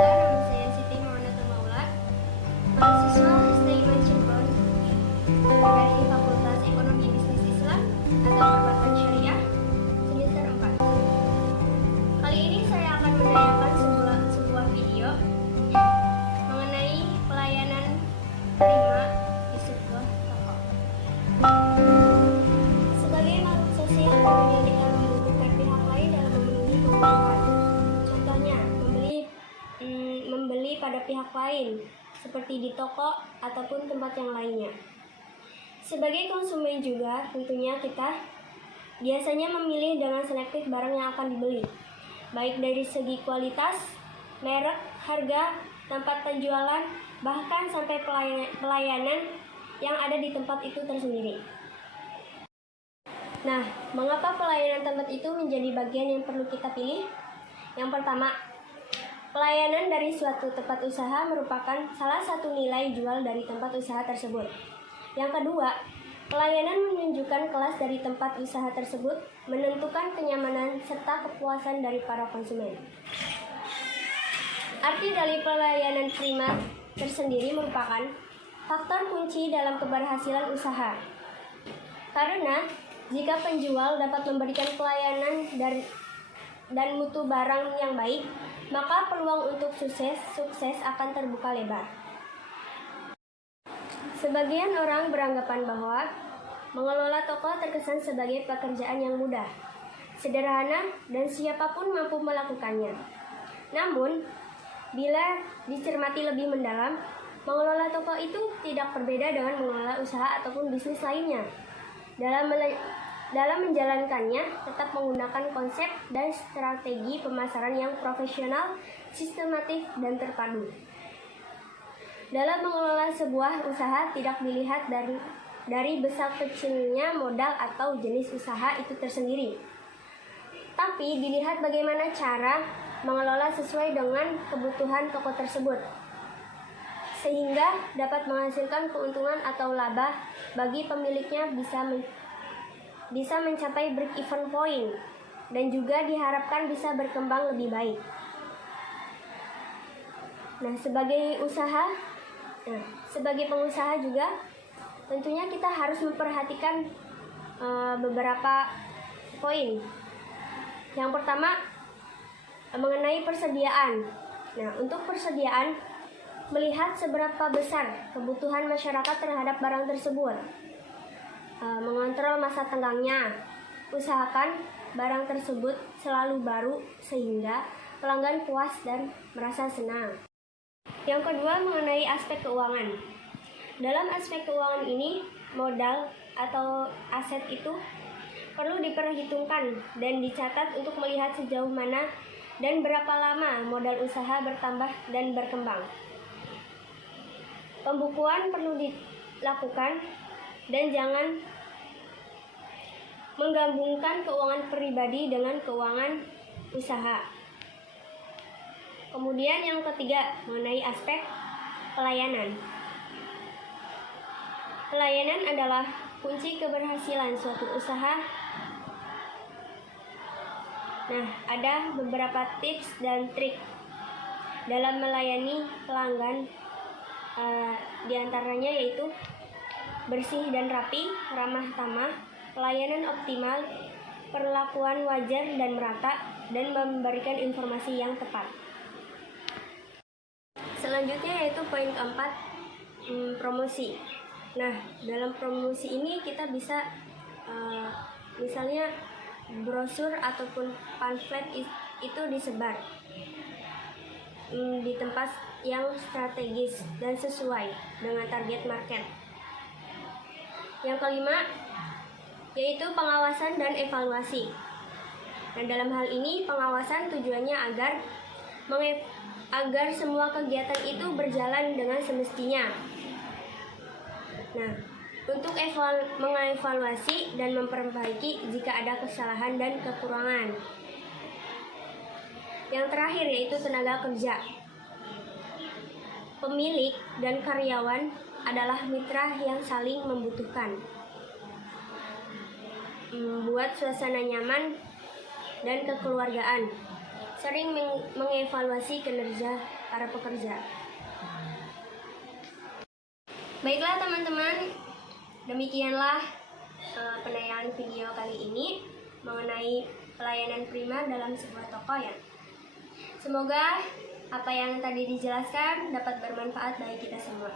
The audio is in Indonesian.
Nama saya Siti Maunata Maula, mahasiswa STIMA Cirebon dari Fakultas Ekonomi Bisnis Islam atau Perbankan Syariah semester 4. Kali ini saya akan menayangkan sebuah video mengenai pelayanan prima di sebuah toko. Sebagai makhluk sosial, kita membutuhkan pihak lain dalam memenuhi kebutuhan. Contohnya, membeli pada pihak lain, seperti di toko ataupun tempat yang lainnya. Sebagai konsumen juga, tentunya kita biasanya memilih dengan selektif barang yang akan dibeli, baik dari segi kualitas, merek, harga, tempat penjualan, bahkan sampai pelayanan yang ada di tempat itu tersendiri. Nah, mengapa pelayanan tempat itu menjadi bagian yang perlu kita pilih? Yang pertama, pelayanan dari suatu tempat usaha merupakan salah satu nilai jual dari tempat usaha tersebut. Yang kedua, pelayanan menunjukkan kelas dari tempat usaha tersebut, menentukan kenyamanan serta kepuasan dari para konsumen. Arti dari pelayanan prima tersendiri merupakan faktor kunci dalam keberhasilan usaha. Karena jika penjual dapat memberikan pelayanan dan mutu barang yang baik, maka peluang untuk sukses akan terbuka lebar. Sebagian orang beranggapan bahwa mengelola toko terkesan sebagai pekerjaan yang mudah, sederhana, dan siapapun mampu melakukannya. Namun, bila dicermati lebih mendalam, mengelola toko itu tidak berbeda dengan mengelola usaha ataupun bisnis lainnya. Dalam menjalankannya, tetap menggunakan konsep dan strategi pemasaran yang profesional, sistematis, dan terpadu. Dalam mengelola sebuah usaha, tidak dilihat dari besar kecilnya modal atau jenis usaha itu tersendiri, tapi dilihat bagaimana cara mengelola sesuai dengan kebutuhan toko tersebut, sehingga dapat menghasilkan keuntungan atau laba bagi pemiliknya bisa mencapai break-even point dan juga diharapkan bisa berkembang lebih baik. Nah, sebagai pengusaha juga tentunya kita harus memperhatikan beberapa poin. Yang pertama, mengenai persediaan. Nah, untuk persediaan, melihat seberapa besar kebutuhan masyarakat terhadap barang tersebut. Mengontrol masa tenggangnya. Usahakan barang tersebut selalu baru sehingga pelanggan puas dan merasa senang. Yang kedua, mengenai aspek keuangan. Dalam aspek keuangan ini, modal atau aset itu perlu diperhitungkan dan dicatat untuk melihat sejauh mana dan berapa lama modal usaha bertambah dan berkembang. Pembukuan perlu dilakukan dan jangan menggabungkan keuangan pribadi dengan keuangan usaha. Kemudian yang ketiga, mengenai aspek pelayanan. Pelayanan adalah kunci keberhasilan suatu usaha. Nah, ada beberapa tips dan trik dalam melayani pelanggan, di antaranya yaitu bersih dan rapi, ramah tamah, pelayanan optimal, perlakuan wajar dan merata, dan memberikan informasi yang tepat. Selanjutnya yaitu poin keempat, promosi. Nah, dalam promosi ini kita bisa misalnya brosur ataupun pamflet itu disebar di tempat yang strategis dan sesuai dengan target market. Yang kelima, yaitu pengawasan dan evaluasi. Nah, dalam hal ini pengawasan tujuannya agar semua kegiatan itu berjalan dengan semestinya. Nah, untuk mengevaluasi dan memperbaiki jika ada kesalahan dan kekurangan. Yang terakhir yaitu tenaga kerja. Pemilik dan karyawan adalah mitra yang saling membutuhkan. Buat suasana nyaman dan kekeluargaan. Sering mengevaluasi kinerja para pekerja. Baiklah teman-teman, demikianlah penayangan video kali ini mengenai pelayanan primer dalam sebuah toko ya. Semoga apa yang tadi dijelaskan dapat bermanfaat bagi kita semua.